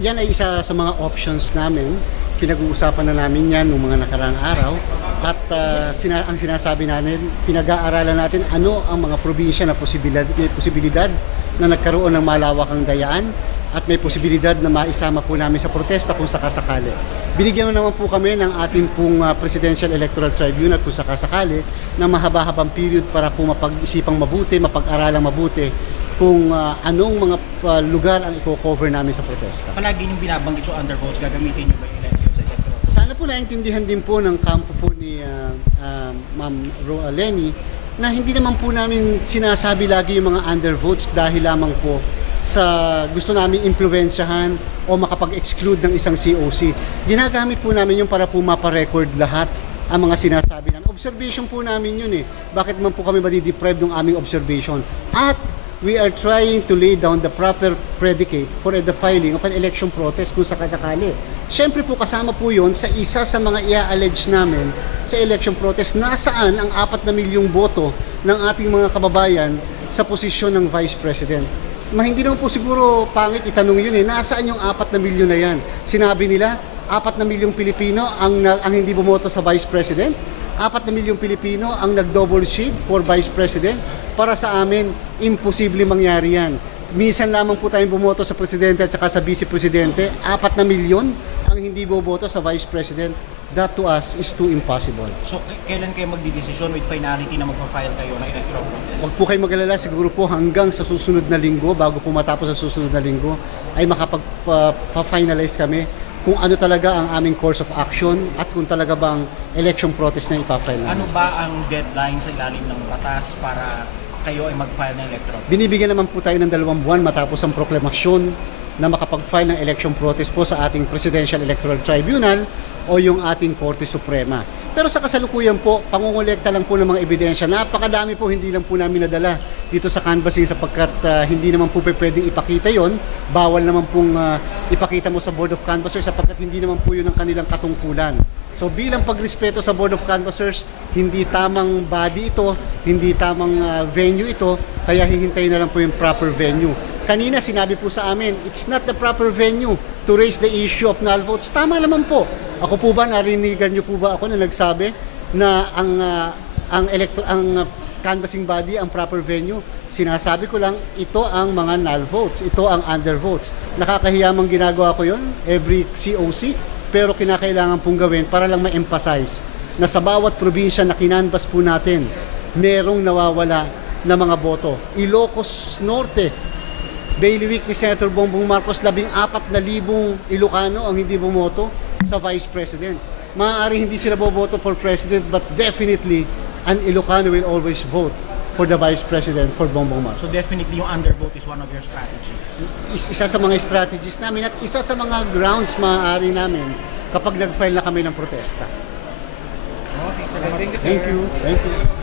yan ay isa sa mga options namin. Pinag-uusapan na namin yan noong mga nakaraang araw. At ang sinasabi natin, pinag-aaralan natin ano ang mga probinsya na may posibilidad na nagkaroon ng malawakang dayaan at may posibilidad na maisama po namin sa protesta kung sakasakali. Binigyan naman po kami ng ating pong Presidential Electoral Tribunal kung sakasakali na mahaba-habang period para po mapag-isipang mabuti, mapag-aralang mabuti kung anong mga lugar ang i-cover namin sa protesta. Palagi niyong binabanggit yung undervotes, gagamitin niyo ba yung elections sa electoral? Sana po naintindihan din po ng kampo po ni Ma'am Lenny na hindi naman po namin sinasabi lagi yung mga undervotes dahil lamang po sa gusto namin impluwensyahan o makapag-exclude ng isang COC. Ginagamit po namin yung para po maparecord lahat ang mga sinasabi namin. Observation po namin yun eh. Bakit man po kami madideprive ng aming observation? At we are trying to lay down the proper predicate for the filing of an election protest kung sakasakali. Siyempre po kasama po yun sa isa sa mga i-allege namin sa election protest nasaan ang 4 na milyong boto ng ating mga kababayan sa posisyon ng Vice President. Hindi naman po siguro pangit itanong yun eh, nasaan yung 4 na milyon na yan? Sinabi nila, 4 na milyong Pilipino ang hindi bumoto sa Vice President? 4 na milyong Pilipino ang nag-double sheet for Vice President? Para sa amin, imposible mangyari yan. Minsan lamang po tayong bumoto sa Presidente at saka sa Vice Presidente, 4 na milyon ang hindi bumoto sa Vice President. That to us is too impossible. So, kailan kayo magdidesisyon with finality na magpa-file kayo ng electoral protest? Huwag po kayo mag-alala, siguro po hanggang sa susunod na linggo, bago po matapos sa susunod na linggo, ay makapag-finalize kami kung ano talaga ang aming course of action at kung talaga bang election protest na ipafile namin. Ano ba ang deadline sa ilalim ng batas para kayo ay mag-file ng electoral protest? Binibigyan naman po tayo ng 2 buwan matapos ang proklamasyon na makapag-file ng election protest po sa ating Presidential Electoral Tribunal o yung ating Korte Suprema. Pero sa kasalukuyan po, pangungulekta lang po ng mga ebidensya. Napakadami po, hindi lang po namin nadala dito sa canvassing sapagkat hindi naman po pwedeng ipakita yon. Bawal naman pong ipakita mo sa Board of Canvassers sapagkat hindi naman po yun ang kanilang katungkulan. So bilang pagrespeto sa Board of Canvassers, hindi tamang body ito, hindi tamang venue ito, kaya hihintayin na lang po yung proper venue. Kanina sinabi po sa amin, it's not the proper venue to raise the issue of null votes. Tama naman po. Ako po ba, narinigan niyo po ba ako na nagsabi na ang canvassing body ang proper venue? Sinasabi ko lang, ito ang mga null votes, ito ang undervotes. Nakakahiyamang ginagawa ko yon every COC, pero kinakailangan pong gawin para lang ma-emphasize na sa bawat probinsya na kinanvas po natin, merong nawawala na mga boto. Ilocos Norte, bailiwick ni Senator Bongbong Marcos, 14,000 Ilocano ang hindi bumoto sa Vice President. Maaaring hindi sila boboto for President, but definitely an Ilocano will always vote for the Vice President for Bongbong Marcos. So definitely yung undervote is one of your strategies. Isa sa mga strategies namin at isa sa mga grounds maaari namin kapag nag-file na kami ng protesta. Okay, salamat. Thank you. Thank you.